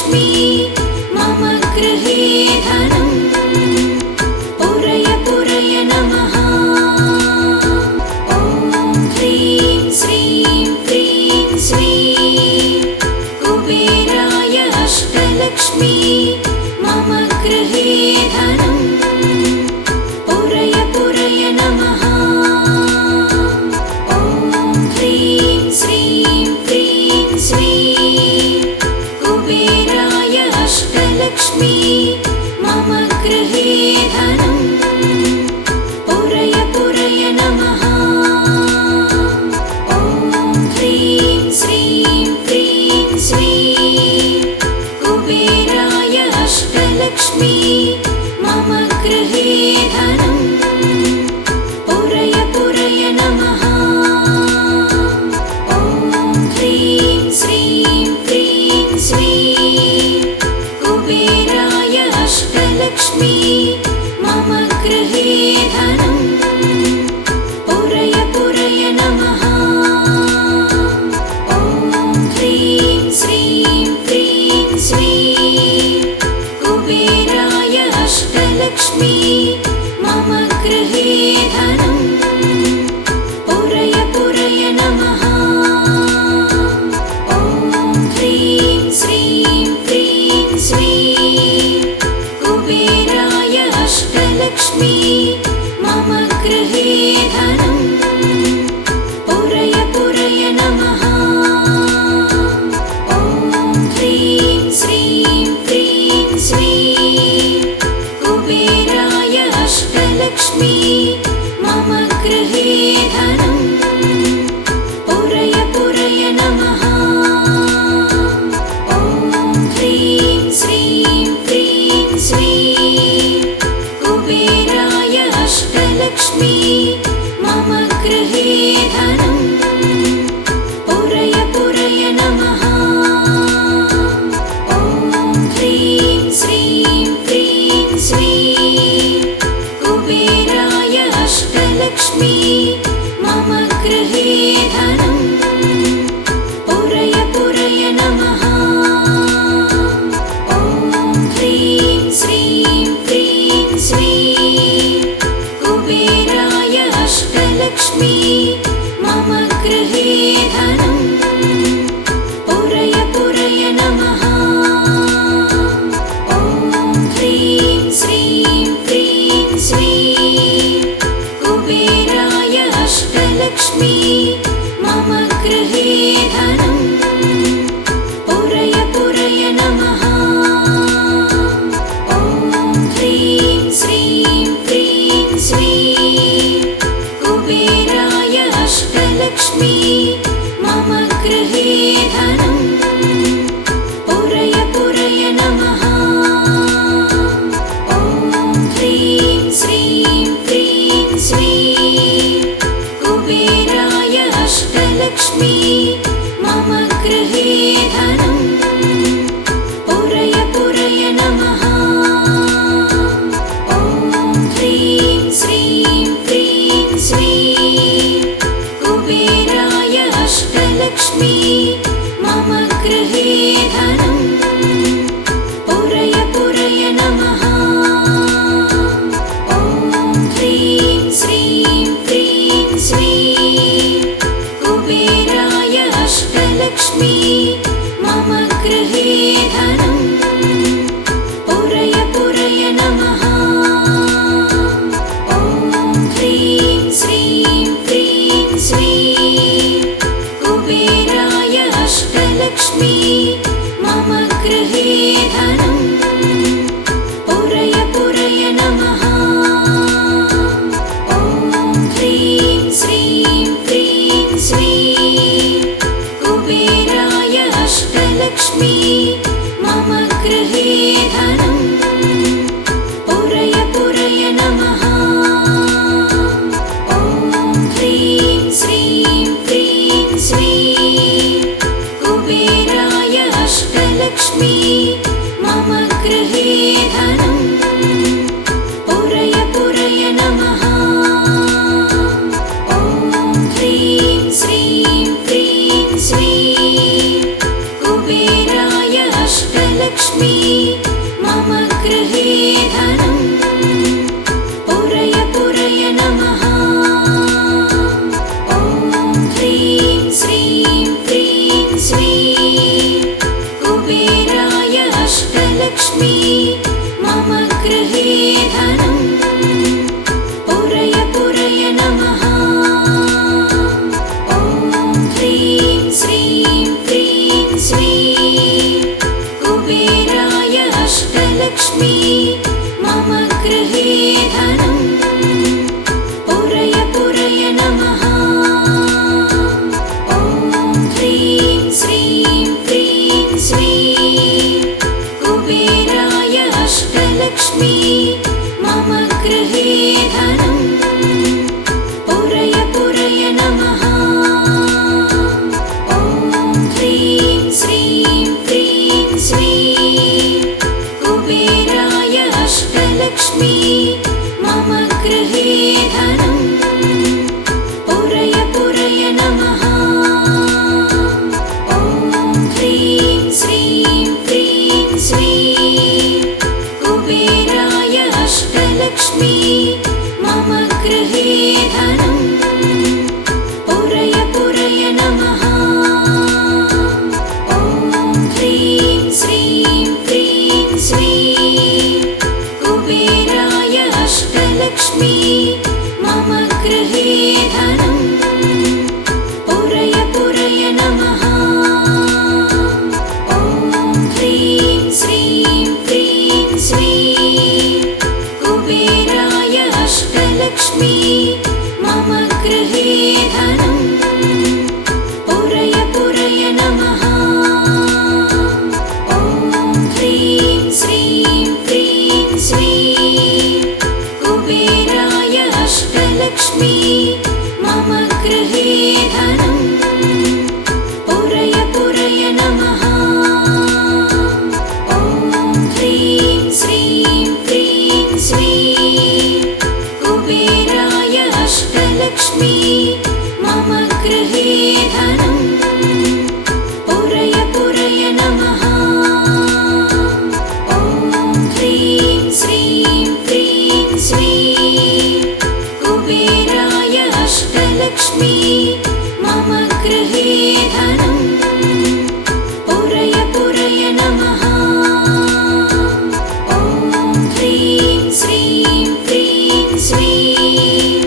अष्टलक्ष्मी मम गृहे धनम् पूरय पूरय नमः। ॐ ह्रीं श्रीं क्रीं श्रीं कुबेराय अष्टलक्ष्मी मम गृहे धनम् पूरय पूरय नमः। ॐ ह्रीं श्रीं क्रीं श्रीं कुबेराय अष्टलक्ष्मी मम गृहे धनम् पूरय पूरय नमः। ॐ ह्रीं श्रीं क्रीं श्रीं कुबेराय अष्टलक्ष्मी मम गृहे धनम् पूरय पूरय नमः। ॐ ह्रीं श्रीं क्रीं श्रीं कुबेराय अष्टलक्ष्मी मम गृहे धनम् पूरय पूरय नमः। ॐ ह्रीं श्रीं क्रीं श्रीं कुबेराय अष्टलक्ष्मी मम गृहे धनम् पूरय पूरय नमः। ॐ ह्रीं श्रीं क्रीं श्रीं कुबेराय अष्टलक्ष्मी मम गृहे धनम् पूरय पूरय नमः। ॐ ह्रीं श्रीं क्रीं श्रीं कुबेराय अष्टलक्ष्मी मम गृहे धनम् पूरय पूरय नमः। ॐ ह्रीं श्रीं क्रीं श्रीं कुबेराय अष्टलक्ष्मी मम गृहे धनम् पूरय पूरय नमः। ॐ ह्रीं श्रीं क्रीं श्रीं कुबेराय अष्टलक्ष्मी मम गृहे धनम् पूरय पूरय नमः। ॐ ह्रीं श्रीं क्रीं श्रीं कुबेराय अष्टलक्ष्मी मम गृहे धनम् पूरय पूरय नमः। ॐ ह्रीं श्रीं क्रीं श्रीं कुबेराय अष्टलक्ष्मी मम गृहे धनम् पूरय पूरय नमः। ॐ ह्रीं श्रीं क्रीं श्रीं कुबेराय अष्टलक्ष्मी मम गृहे धनम् पूरय पूरय नमः। ॐ ह्रीं श्रीं क्रीं श्रीं कुबेराय अष्टलक्ष्मी मम गृहे धनम् पूरय पूरय नमः। ॐ ह्रीं श्रीं क्रीं श्रीं कुबेराय अष्टलक्ष्मी मम गृहे धनम् पूरय पूरय नमः। ॐ ह्रीं श्रीं क्रीं श्रीं कुबेराय अष्टलक्ष्मी मम गृहे धनम् पूरय पूरय नमः। ॐ ह्रीं श्रीं क्रीं श्रीं कुबेराय अष्टलक्ष्मी मम गृहे धनम् पूरय पूरय नमः। ॐ ह्रीं श्रीं क्रीं श्रीं कुबेराय अष्टलक्ष्मी मम गृहे धनम् पूरय पूरय नमः। ॐ ह्रीं श्रीं क्रीं श्रीं कुबेराय अष्टलक्ष्मी मम गृहे धनम् पूरय पूरय नमः। ॐ ह्रीं श्रीं क्रीं श्रीं कुबेराय अष्टलक्ष्मी मम गृहे धनम् पुरय पुरय नमः। ॐ ह्रीं श्रीं क्रीं श्रीं कुबेराय अष्टलक्ष्मी मम गृहे धनम् पुरय पुरय नमः। ॐ ह्रीं श्रीं क्रीं श्रीं कुबेराय अष्टलक्ष्मी मम गृहे धनम् पुरय पुरय नमः। ॐ ह्रीं श्रीं क्रीं श्रीं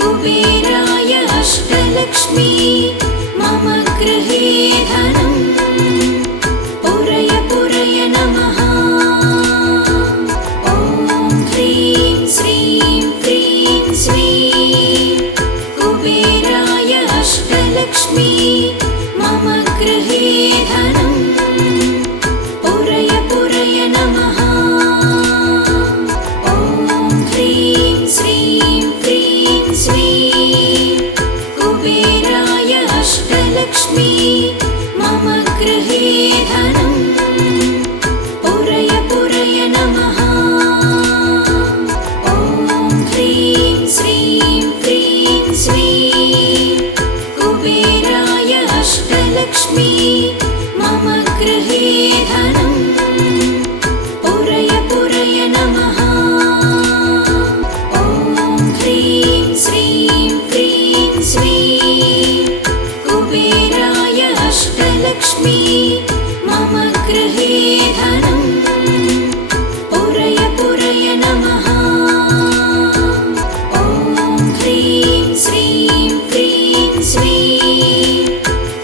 कुबेराय अष्टलक्ष्मी मम गृहे धनम् पुरय पुरय नमः। ॐ ह्रीं श्रीं क्रीं श्रीं कुबेराय अष्टलक्ष्मी मम गृहे धनम् पुरय पुरय नमः। ॐ ह्रीं श्रीं क्रीं श्रीं कुबेराय अष्टलक्ष्मी मम गृहे धनम् पुरय पुरय नमः। ॐ ह्रीं श्रीं क्रीं श्रीं कुबेराय अष्टलक्ष्मी मम गृहे धनम् पुरय पुरय नमः। ॐ ह्रीं श्रीं क्रीं श्रीं कुबेराय अष्टलक्ष्मी मम गृहे धनम् पुरय पुरय नमः। ॐ ह्रीं श्रीं क्रीं श्रीं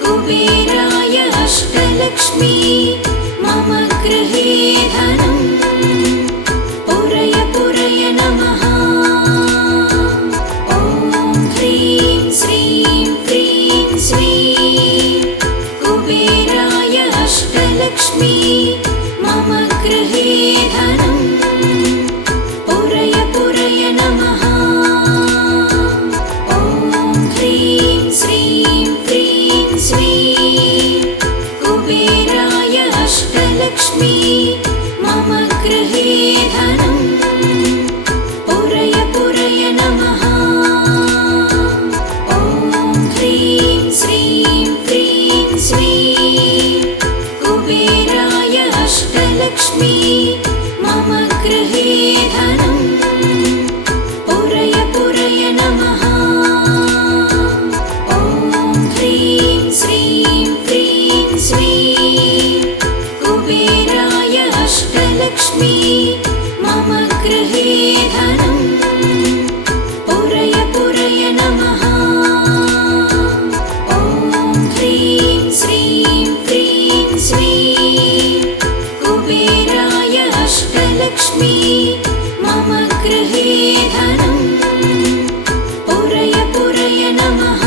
कुबेराय अष्टलक्ष्मी मम गृहे धनम् पुरय पुरय नमः। ॐ ह्रीं श्रीं क्रीं श्रीं कुबेराय अष्टलक्ष्मी मम गृहे धनम् पुरय पुरय नमः। ॐ ह्रीं श्रीं क्रीं श्रीं कुबेराय अष्टलक्ष्मी मम गृहे धनम् पुरय पुरय नमः। ॐ ह्रीं श्रीं क्रीं श्रीं कुबेराय अष्टलक्ष्मी मम गृहे धनम् पुरय पुरय नमः। ॐ ह्रीं श्रीं क्रीं श्रीं कुबेराय अष्टलक्ष्मी मम गृहे धनम् पुरय पुरय नमः। ॐ ह्रीं श्रीं क्रीं श्रीं कुबेराय अष्टलक्ष्मी मम गृहे धनम् पुरय पुरय नमः।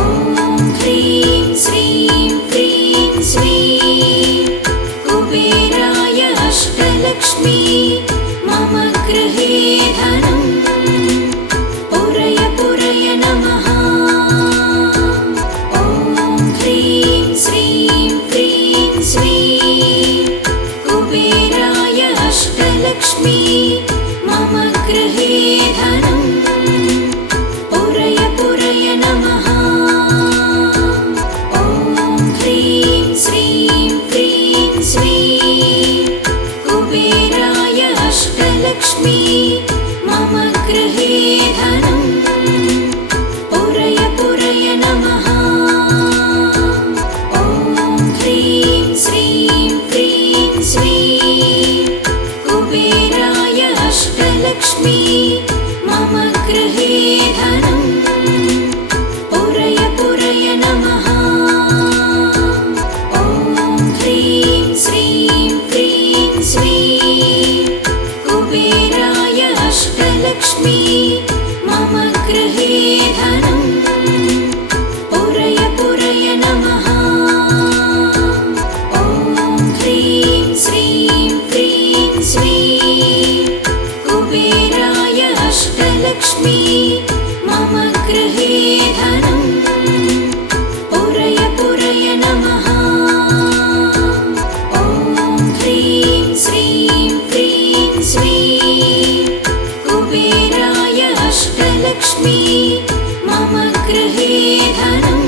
ॐ ह्रीं श्रीं क्रीं श्रीं कुबेराय अष्टलक्ष्मी मम गृहे धनम् पुरय पुरय नमः। ॐ ह्रीं श्रीं क्रीं श्रीं कुबेराय अष्टलक्ष्मी मम गृहे धनम् पुरय पुरय नमः। ॐ ह्रीं श्रीं क्रीं श्रीं कुबेराय अष्टलक्ष्मी मम गृहे धनम् पुरय पुरय नमः। ॐ ह्रीं श्रीं क्रीं श्रीं कुबेराय अष्टलक्ष्मी मम गृहे धनम् पुरय पुरय नमः। ॐ ह्रीं श्रीं क्रीं श्रीं कुबेराय अष्टलक्ष्मी मम अष्टलक्ष्मी मम गृहे धनं पुरय पुरय नमः। ॐ ह्रीं श्रीं क्रीं श्रीं कुबेराय अष्टलक्ष्मी मम गृहे धनं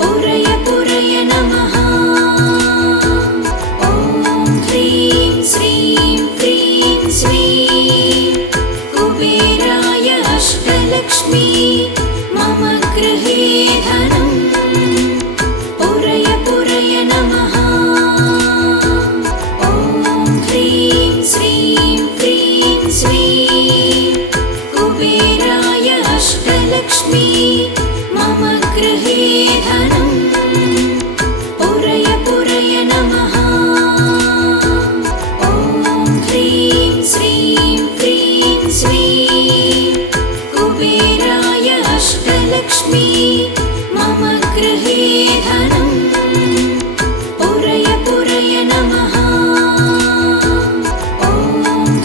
पुरय पुरय नमः। ॐ ह्रीं श्रीं क्रीं श्रीं कुबेराय अष्टलक्ष्मी मम गृहे धनं पुरय पुरय नमः। ॐ ह्रीं श्रीं क्रीं श्रीं कुबेराय अष्टलक्ष्मी मम गृहे धनं पुरय पुरय नमः। ॐ ह्रीं श्रीं क्रीं श्रीं कुबेराय अष्टलक्ष्मी मम गृहे धनं पुरय पुरय नमः। ॐ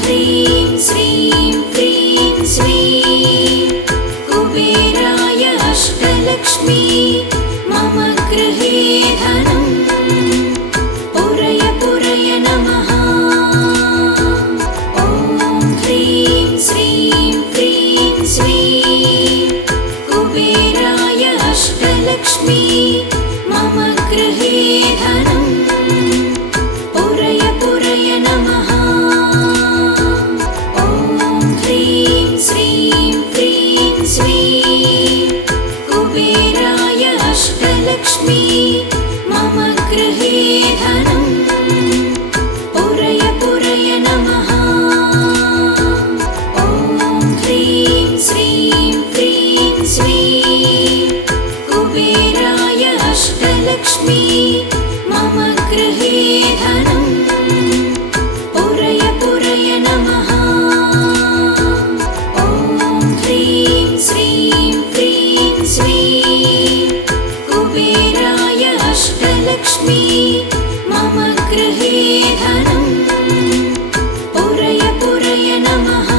ह्रीं श्रीं क्रीं श्रीं कुबेराय अष्टलक्ष्मी मम गृहे धनं पुरय पुरय नमः। ॐ ह्रीं श्रीं क्रीं श्रीं कुबेराय अष्टलक्ष्मी मम गृहे धनं पुरय पुरय नमः। ॐ ह्रीं श्रीं क्रीं श्रीं कुबेराय अष्टलक्ष्मी मम गृहे धनं पुरय पुरय नमः। ॐ ह्रीं श्रीं क्रीं श्रीं कुबेराय अष्टलक्ष्मी मम गृहे धनं पुरय पुरय नमः। ॐ ह्रीं श्रीं क्रीं श्रीं कुबेराय अष्टलक्ष्मी मम गृहे धनं पुरय पुरय नमः।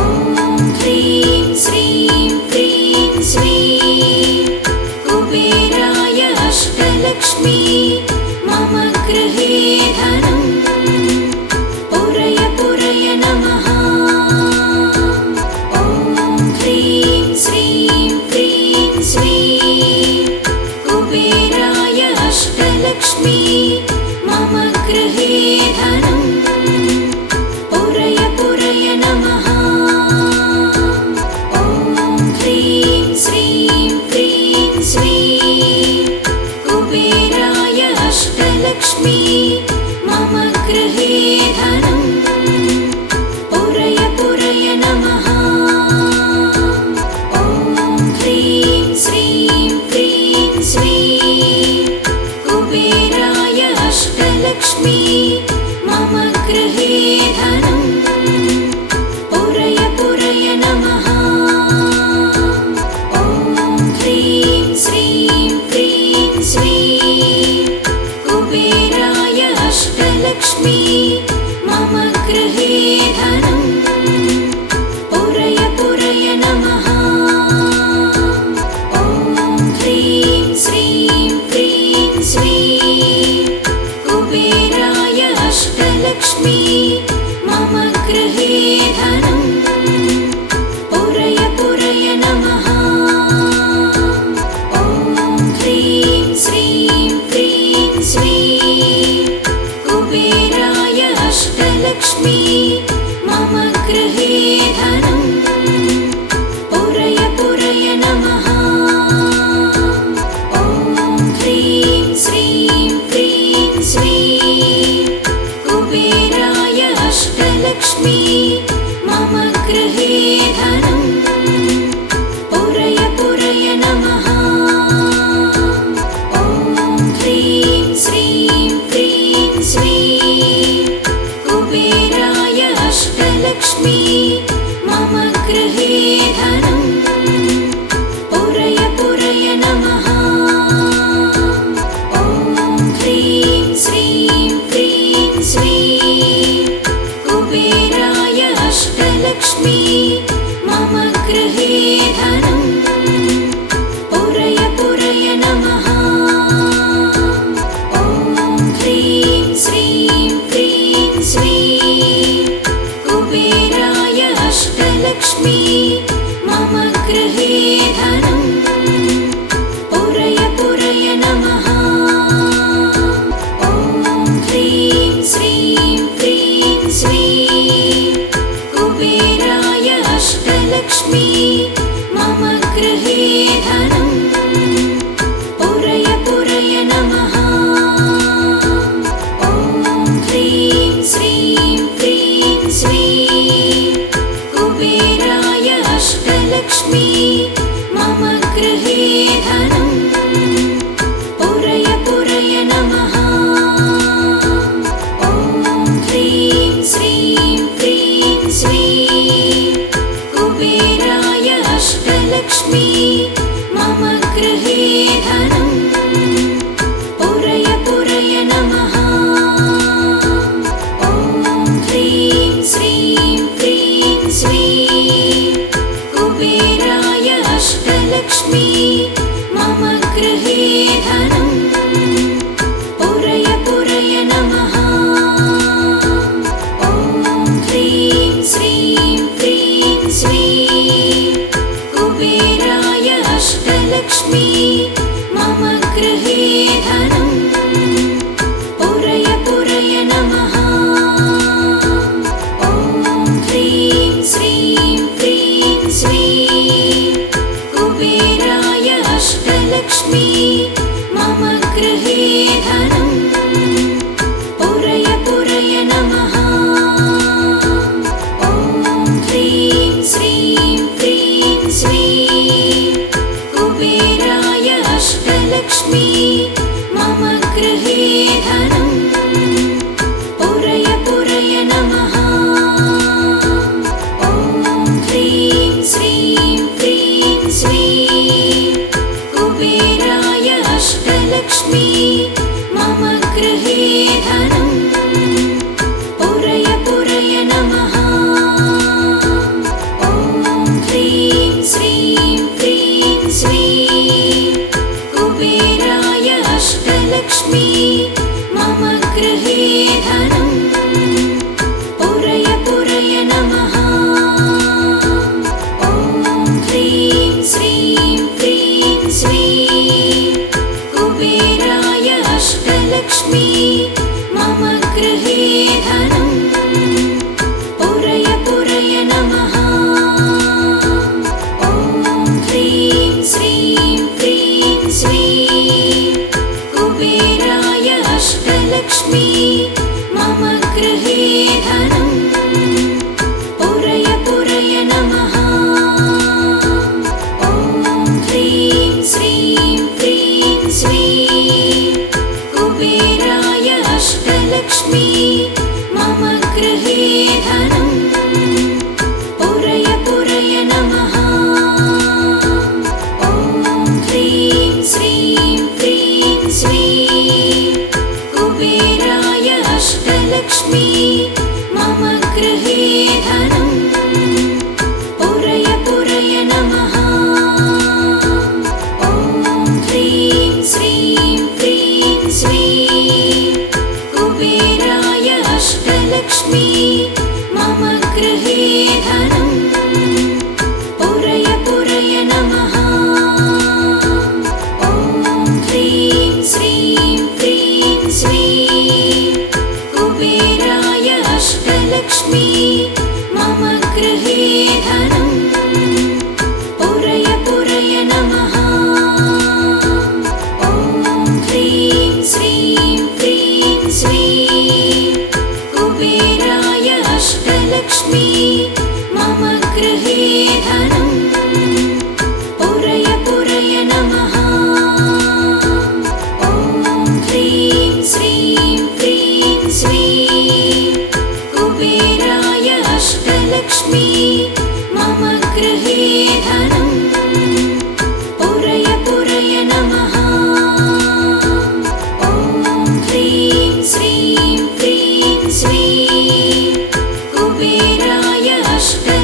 ॐ ह्रीं श्रीं क्रीं श्रीं कुबेराय अष्टलक्ष्मी मम गृहे धनं पुरय पुरय नमः। ॐ ह्रीं श्रीं क्रीं श्रीं कुबेराय अष्टलक्ष्मी मम गृहे धनं पुरय पुरय नमः। ॐ ह्रीं श्रीं क्रीं श्रीं कुबेराय अष्टलक्ष्मी मम गृहे धनं पुरय पुरय नमः। ॐ ह्रीं श्रीं क्रीं श्रीं कुबेराय अष्टलक्ष्मी मम गृहे धनं पुरय पुरय नमः। ॐ ह्रीं श्रीं क्रीं श्रीं कुबेराय अष्टलक्ष्मी मम गृहे धनं पुरय पुरय नमः। ॐ ह्रीं श्रीं क्रीं श्रीं कुबेराय अष्टलक्ष्मी मम गृहे धनं पुरय पुरय नमः। ॐ ह्रीं श्रीं क्रीं श्रीं कुबेराय अष्टलक्ष्मी मम गृहे धनं पुरय पुरय नमः। ॐ ह्रीं श्रीं क्रीं श्रीं कुबेराय अष्टलक्ष्मी मम गृहे धनं पुरय पुरय नमः। ॐ ह्रीं श्रीं क्रीं श्रीं कुबेराय अष्टलक्ष्मी मम गृहे धनं पुरय पुरय नमः। ॐ ह्रीं श्रीं क्रीं श्रीं कुबेराय अष्टलक्ष्मी मम गृहे धनं पुरय पुरय नमः। ॐ ह्रीं श्रीं क्रीं श्रीं कुबेराय अष्टलक्ष्मी मम गृहे धनं पुरय पुरय नमः। ॐ ह्रीं श्रीं क्रीं श्रीं कुबेराय अष्टलक्ष्मी मम गृहे धनं पुरय पुरय नमः। ॐ ह्रीं श्रीं क्रीं श्रीं कुबेराय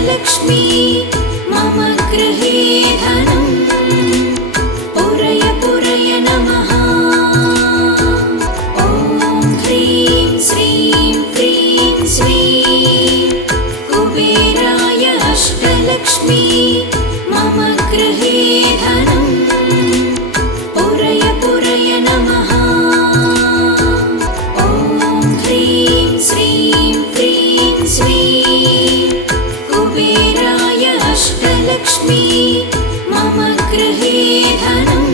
अष्टलक्ष्मी मम गृहे धनं पुरय पुरय नमः। ॐ ह्रीं श्रीं क्रीं श्रीं कुबेराय अष्टलक्ष्मी मम गृहे धनं पुरय पुरय नमः। ॐ ह्रीं श्रीं क्रीं श्रीं कुबेराय अष्टलक्ष्मी मम गृहे धनं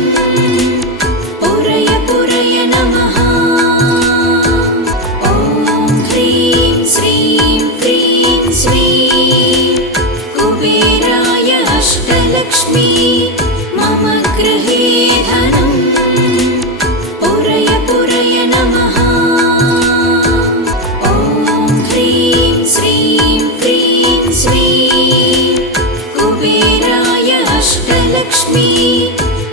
पुरय पुरय नमः। ॐ ह्रीं श्रीं क्रीं श्रीं कुबेराय अष्टलक्ष्मी मम गृहे धनं पुरय पुरय नमः। ॐ ह्रीं श्रीं क्रीं श्रीं कुबेराय अष्टलक्ष्मी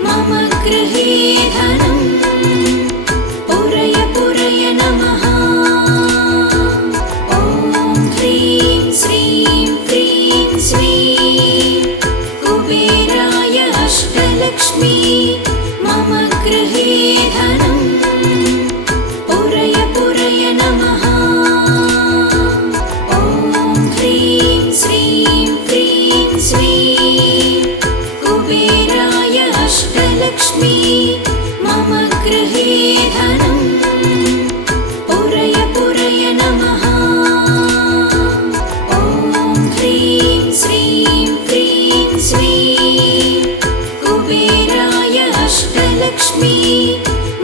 मम गृहे धनं पुरय पुरय नमः। ॐ ह्रीं श्रीं क्रीं श्रीं कुबेराय अष्टलक्ष्मी मम गृहे धनं पुरय पुरय नमः। ॐ ह्रीं श्रीं क्रीं श्रीं कुबेराय अष्टलक्ष्मी मम गृहे धनं पुरय पुरय नमः। ॐ ह्रीं श्रीं क्रीं श्रीं कुबेराय अष्टलक्ष्मी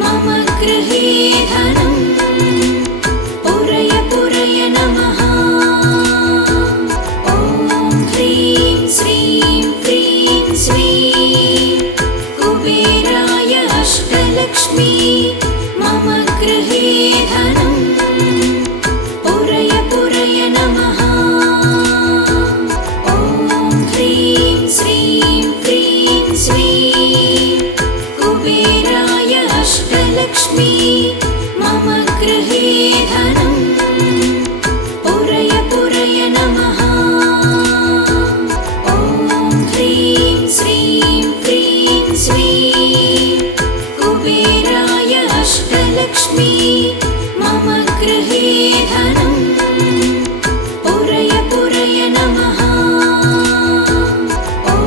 मम गृहे धनं पुरय पुरय नमः। ॐ ह्रीं श्रीं क्रीं श्रीं कुबेराय अष्टलक्ष्मी मम गृहे धनं पुरय पुरय नमः। ॐ ह्रीं श्रीं क्रीं श्रीं कुबेराय अष्टलक्ष्मी मम गृहे धनं पुरय पुरय नमः। ॐ ह्रीं श्रीं क्रीं श्रीं कुबेराय अष्टलक्ष्मी मम गृहे धनं पुरय पुरय नमः। ॐ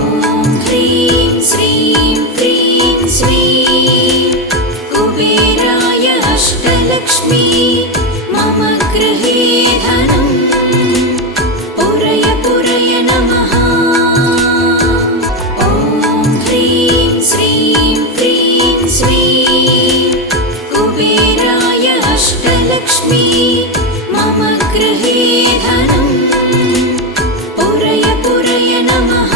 ह्रीं श्रीं क्रीं श्रीं कुबेराय अष्टलक्ष्मी मम गृहे धनं पुरय पुरय नमः। ॐ ह्रीं श्रीं क्रीं श्रीं कुबेराय अष्टलक्ष्मी मम गृहे धनं पुरय पुरय नमः।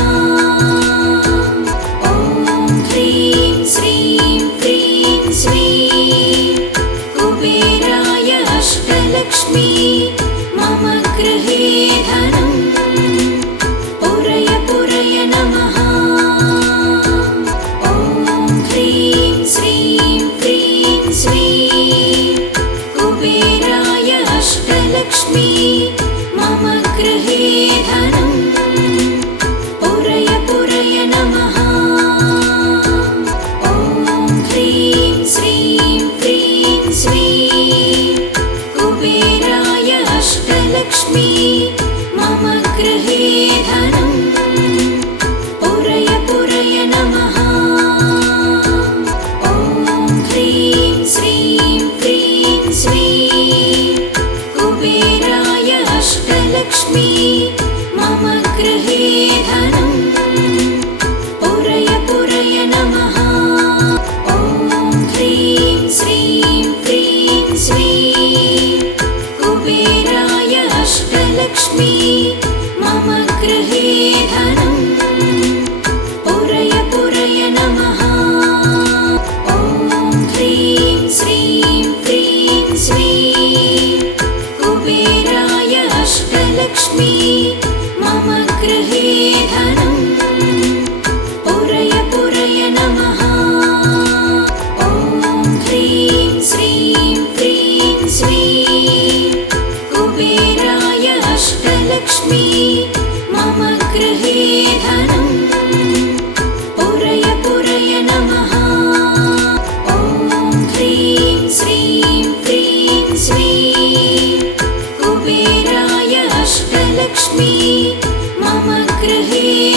ॐ ह्रीं श्रीं क्रीं श्रीं कुबेराय गृहे